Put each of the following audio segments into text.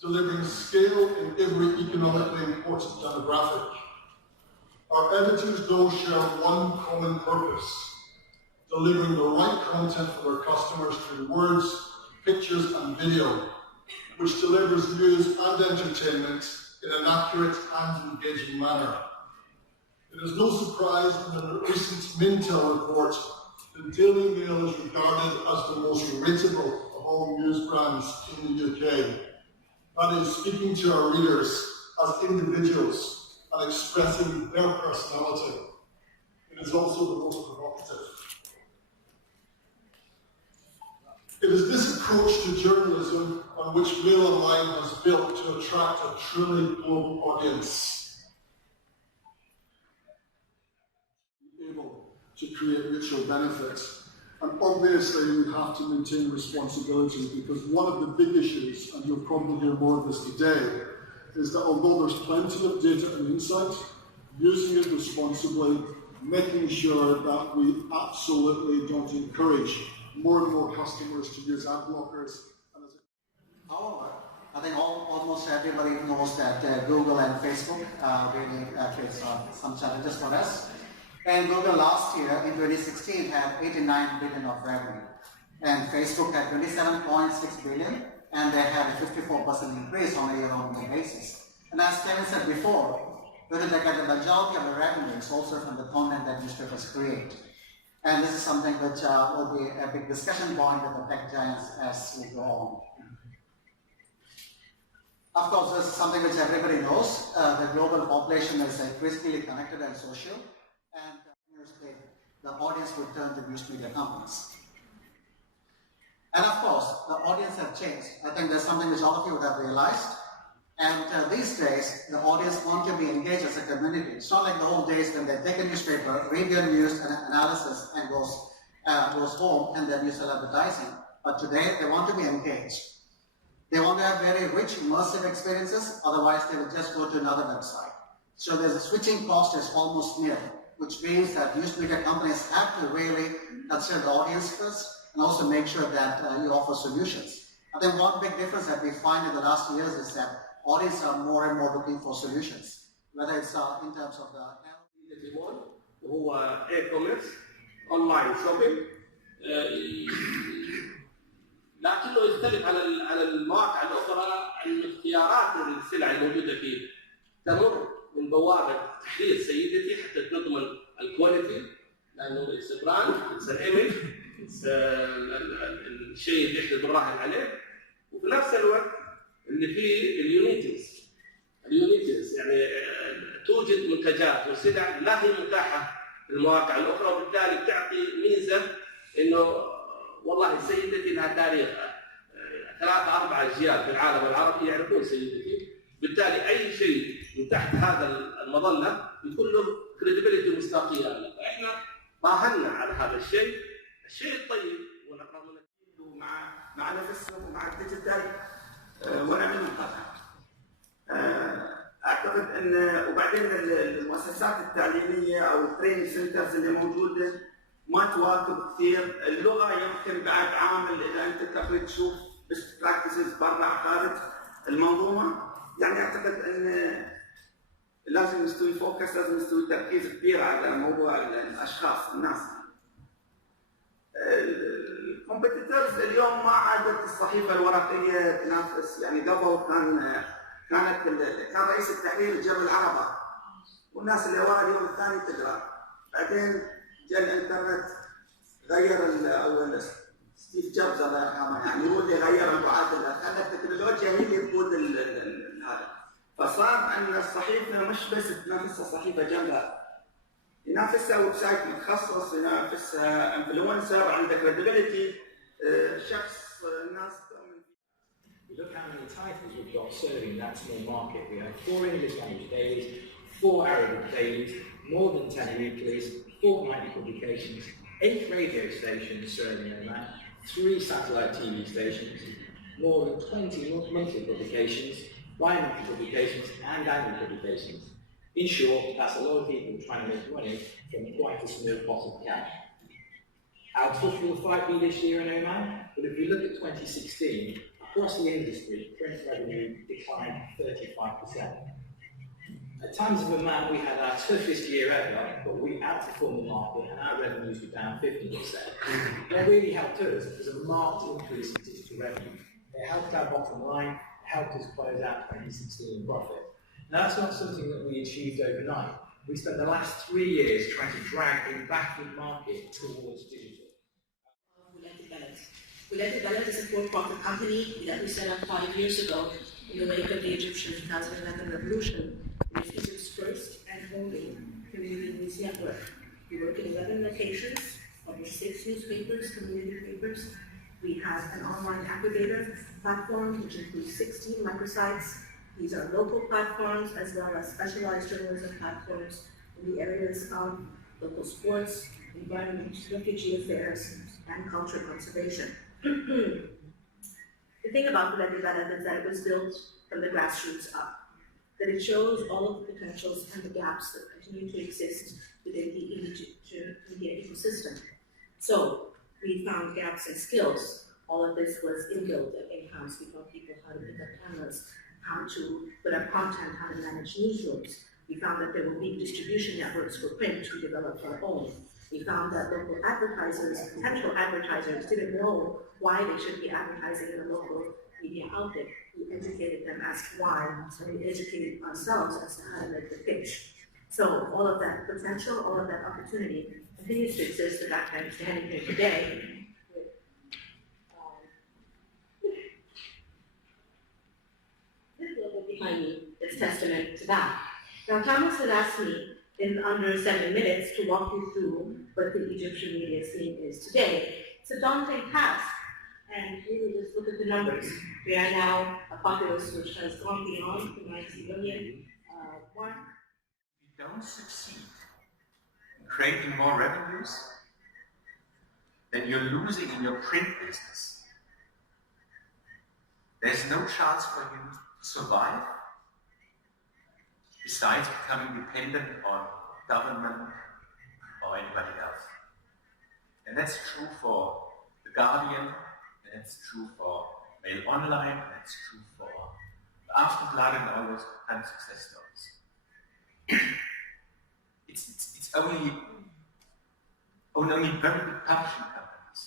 delivering scale in every economically important demographic. Our editors though share one common purpose: delivering the right content for their customers through words, pictures and video, which delivers news and entertainment in an accurate and engaging manner. It is no surprise that in a recent Mintel report, the Daily Mail is regarded as the most relatable of all news brands in the UK. That is, speaking to our readers as individuals and expressing their personality. It is also the most provocative. It is this approach to journalism on which Mail Online has built to attract a truly global audience. Able to create mutual benefit. And obviously we have to maintain responsibility, because one of the big issues, and you'll probably hear more of this today, is that although there's plenty of data and insight, using it responsibly, making sure that we absolutely don't encourage more and more customers to use ad blockers. However, I think almost everybody knows that Google and Facebook really face some challenges for us. And Google last year, in 2016, had 89 billion of revenue. And Facebook had 27.6 billion, and they had a 54% increase on a year-on-year basis. And as Kevin said before, we look at the majority of the revenue is also from the content that newspapers create. And this is something which will be a big discussion point with the tech giants as we go on. Of course, this is something which everybody knows. The global population is increasingly connected and social, and the audience would turn to news media companies. And of course, the audience have changed. I think there's something which all of you would have realized. And these days, the audience want to be engaged as a community. It's not like the old days when they take a newspaper, read their news and analysis, and goes home and then you sell advertising. But today, they want to be engaged. They want to have very rich, immersive experiences. Otherwise, they will just go to another website. So there's a switching cost is almost nil, which means that news media companies have to really consider the audience first and also make sure that you offer solutions. I think one big difference that we find in the last years is that audience are more and more looking for solutions, whether it's in terms of the هو e-commerce, online shopping, لكنه يختلف على المواقع الأخرى عن اختيارات السلع الموجودة فيه. تمر من بوابة تحديد سيدتي حتى تضمن الكواليتي، لأنه it's براند، it's an image، it's الشيء اللي يحدد الراهن عليه، وفي نفس الوقت اللي فيه اليونيتيز يعني توجد منتجات وسلع لا هي متاحة في المواقع الأخرى، وبالتالي بتعطي ميزة إنه والله سيدتي لها تاريخ 3-4 أجيال في العالم العربي يعرفون سيدتي، بالتالي أي شيء من تحت هذا المظلة يكون له كريديبيليتي ومصداقية. احنا راهنا على هذا الشيء الطيب ونقرأ مع نفسهم ومع الديجيتال ونعمل مقاطعة. اعتقد ان وبعدين المؤسسات التعليميه او التريننج سنترز اللي موجوده ما تواكب كثير اللغه، يمكن بعد عامل اذا انت تبغى تشوف بيست براكتسز برا خارج المنظومه. يعني اعتقد ان لازم نستوي فوكس، لازم نستوي تركيز كبير على موضوع الاشخاص الناس. الكومبيتيتورز اليوم ما عادت الصحيفه الورقيه تنافس، يعني قبل كان رئيس التحرير جاب العربه والناس اللي ورا اليوم الثاني تقرا، بعدين جاء الانترنت غير او ستيف جوبز الله يرحمه يعني هو اللي غير المعادله، خلى التكنولوجيا هي اللي تقود هذا، فصار ان الصحيفه مش بس تنافسها صحيفه جنبها، ينافسها ويب سايت متخصص، ينافسها انفلونسر عنده كريديبيليتي، شخص الناس تؤمن فيه. Look how many titles we've got serving that small market. We have 4 English language dailies, 4 Arabic dailies, more than 10 weeklies, 4 nightly publications, 8 radio stations serving that, 3 satellite TV stations, more than 20 monthly publications, bi-monthly publications and annual publications. In short, that's a lot of people trying to make money from quite a small pot of cash. How tough will the fight be this year in Oman? But if you look at 2016, across the industry, print revenue declined 35%. At times of Oman, we had our toughest year ever, but we outperformed the market and our revenues were down 50%. That really helped us. There was a marked increase in digital revenue. It helped our bottom line, it helped us close out 2016 in profit. Now, that's not something that we achieved overnight. We spent the last 3 years trying to drag the backward market towards digital. Wulad Balad is a for-profit company that we set up 5 years ago in the wake of the Egyptian 2011 revolution. It is Egypt's first and only community news network. We work in 11 locations, over 6 newspapers, community papers. We have an online aggregator platform which includes 16 microsites. These are local platforms as well as specialized journalism platforms in the areas of local sports, environment, refugee affairs, and culture conservation. The thing about Wulad Balad is that it was built from the grassroots up, that it shows all of the potentials and the gaps that continue to exist within the Egyptian media ecosystem. So we found gaps in skills. All of this was inbuilt in-house. We taught people how to pick up cameras, how to put up content, how to manage newsrooms. We found that there were weak distribution networks for print. We developed our own. We found that local advertisers, potential advertisers, didn't know why they should be advertising in a local media outlet. We educated them as to why, and we educated ourselves as to how to make the pitch. So all of that potential, all of that opportunity continues to exist the fact that I'm standing here today with this logo behind me is testament to that. Now, Thomas had asked me in under 7 minutes to walk you through what the Egyptian media scene is today. It's a daunting task, and really just look at the numbers. We are now a populace which has gone beyond the 90 million mark. If you don't succeed in creating more revenues, then you're losing in your print business. There's no chance for you to survive besides becoming dependent on government or anybody else. And that's true for The Guardian, and that's true for Mail Online, and that's true for Aftenblatt and all those kind of success stories. It's only very big publishing companies,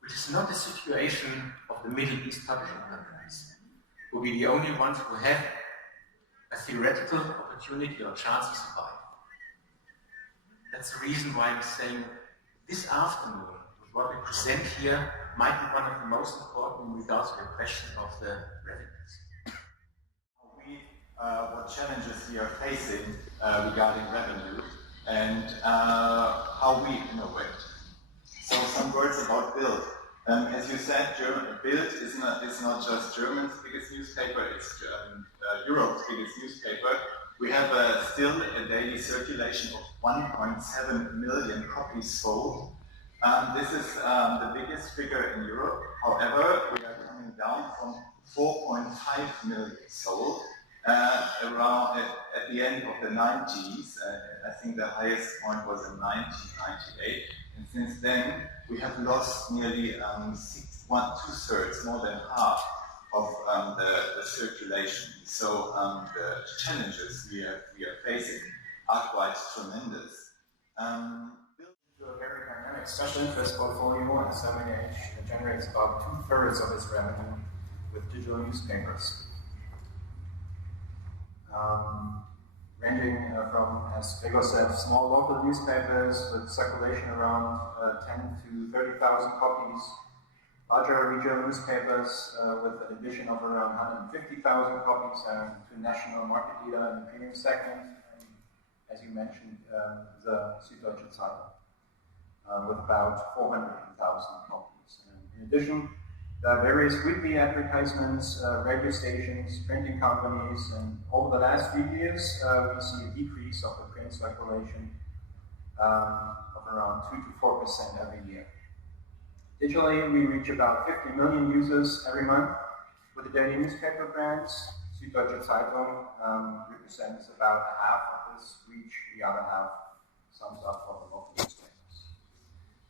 which is not the situation of the Middle East publishing companies, who will be the only ones who have a theoretical opportunity or chance to survive. That's the reason why I'm saying this afternoon, with what we present here, might be one of the most important in regards to the question of the revenues. What challenges we are facing regarding revenue and how we innovate. So some words about Bild. As you said, Bild is not just Germany's biggest newspaper, it's Europe's biggest newspaper. We have still a daily circulation of 1.7 million copies sold. This is the biggest figure in Europe. However, we are coming down from 4.5 million sold around at the end of the 90s. I think the highest point was in 1998. And since then, we have lost nearly 2/3, more than half of the circulation. So the challenges we are facing are quite tremendous. A very dynamic special interest portfolio at SMH that generates about 2/3 of its revenue with digital newspapers. Ranging from, as Gregor said, small local newspapers with circulation around 10 to 30,000 copies, larger regional newspapers with an addition of around 150,000 copies, and to national market leader in the premium segment, as you mentioned, the Süddeutsche Zeitung, with about 400,000 copies. And in addition, there are various weekly advertisements, radio stations, printing companies, and over the last few years, we see a decrease of the print circulation of around 2 to 4% every year. Digitally, we reach about 50 million users every month with the daily newspaper brands. Süddeutsche Zeitung represents about half of this reach, the other half sums up for the local newspapers.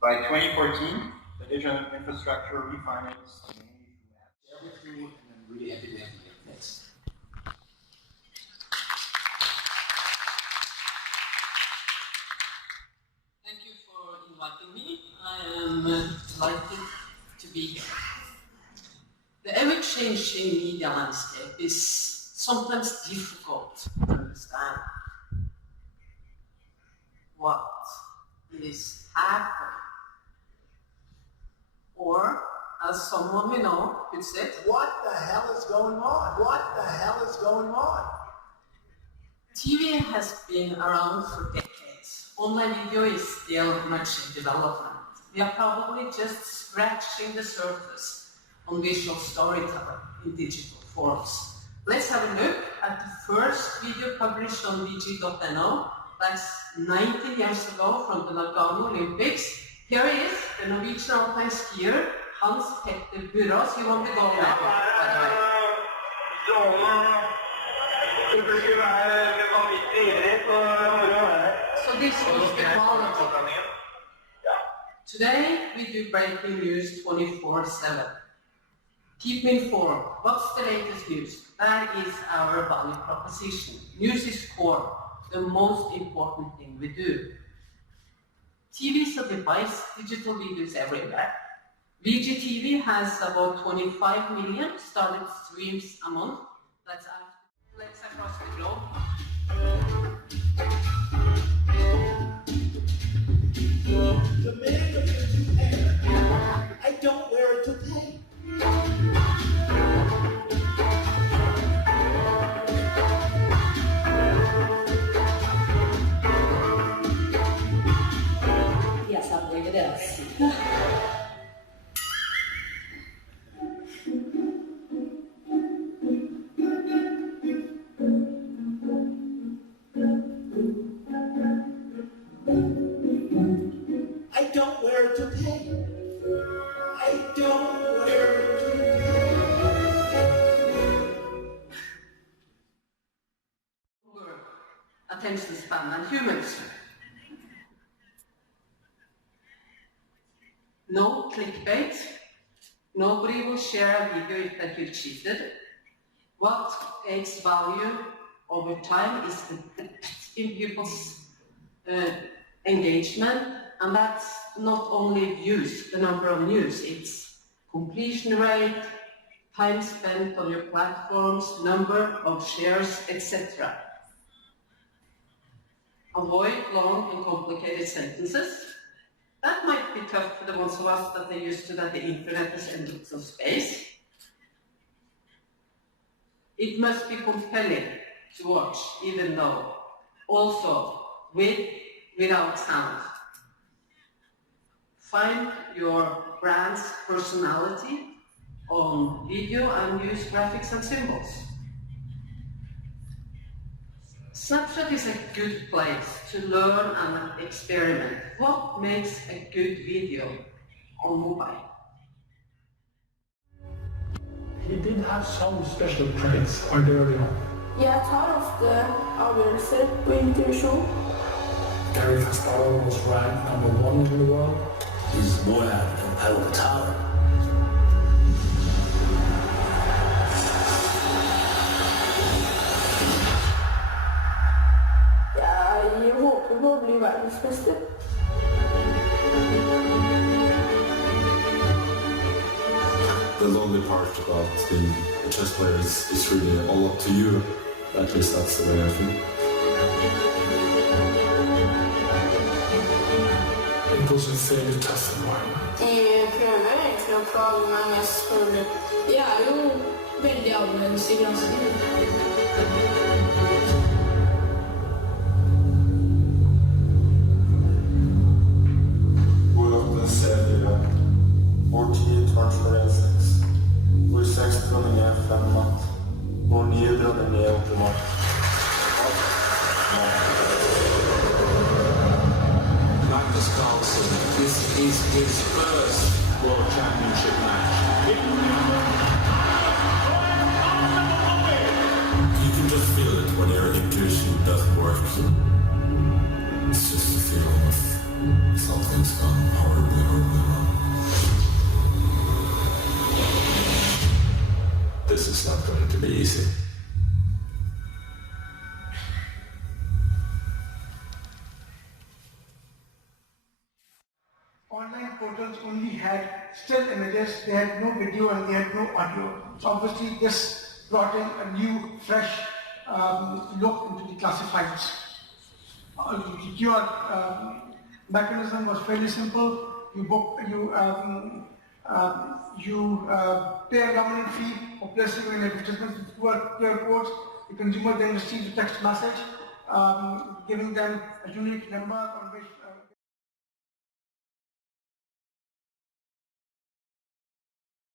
By 2014, the digital infrastructure refinanced mainly through apps. Share with you, and I'm really happy to have you here. Thanks. Thank you for inviting me. I am delighted to be here. The ever-changing media landscape is sometimes difficult to understand. What is happening? Or, as someone we know puts it, what the hell is going on? What the hell is going on? TV has been around for decades. Online video is still much in development. We are probably just scratching the surface on visual storytelling in digital forms. Let's have a look at the first video published on vg.no. That's 19 years ago from the Nagano Olympics. Here is the Norwegian alpine skier Hans Petter Burrås. He won the gold medal, by the way. So this was the quality. Today we do breaking news 24/7. Keep me informed. What's the latest news? That is our value proposition. News is core, the most important thing we do. TV is a device, digital videos everywhere. VGTV has about 25 million started streams a month. That's across the globe. The man of the hair, I don't wear it to pay. Yes, I believe it is. I don't wear it to pay. I don't wear it to pay. Attention span and humans. No clickbait. Nobody will share a video if they feel cheated. What adds value over time is the depth in people's engagement, and that's not only views, the number of views, it's completion rate, time spent on your platforms, number of shares, etc. Avoid long and complicated sentences. That might be tough for the ones of us that are used to that the internet is endless of space. It must be compelling to watch, even though. Also, without sound. Find your brand's personality on video and use graphics and symbols. Snapchat is a good place to learn and experiment. What makes a good video on mobile? He did have some special traits, are they early on? Jeg tar ofte avgjørelser på intuisjon. Gary Kasparov was ranked #1 in the world. He's more out of the tower. Jeg håper på å bli verdensmester. The lonely part about being a chess player is really all up to you. At least that's the way I feel. It was a fairly tough environment. Jeg prøver egentlig å plage meg mest for det. Jeg jo veldig annerledes I klassen. Hvor åpne serier, hvor 10 tvangsfordeler 6, hvor 6 dronning er 5 matt, hvor 9 dronning er 8 matt. Magnus Carlsen, this is his first World Championship match. You can just feel it when you're in dice. Online portals only had still images, they had no video and they had no audio. So obviously this brought in a new, fresh look into the classifieds. Your mechanism was fairly simple. You pay a government fee for placing an advertisement with QR codes. The consumer then receives a text message giving them a unique number on which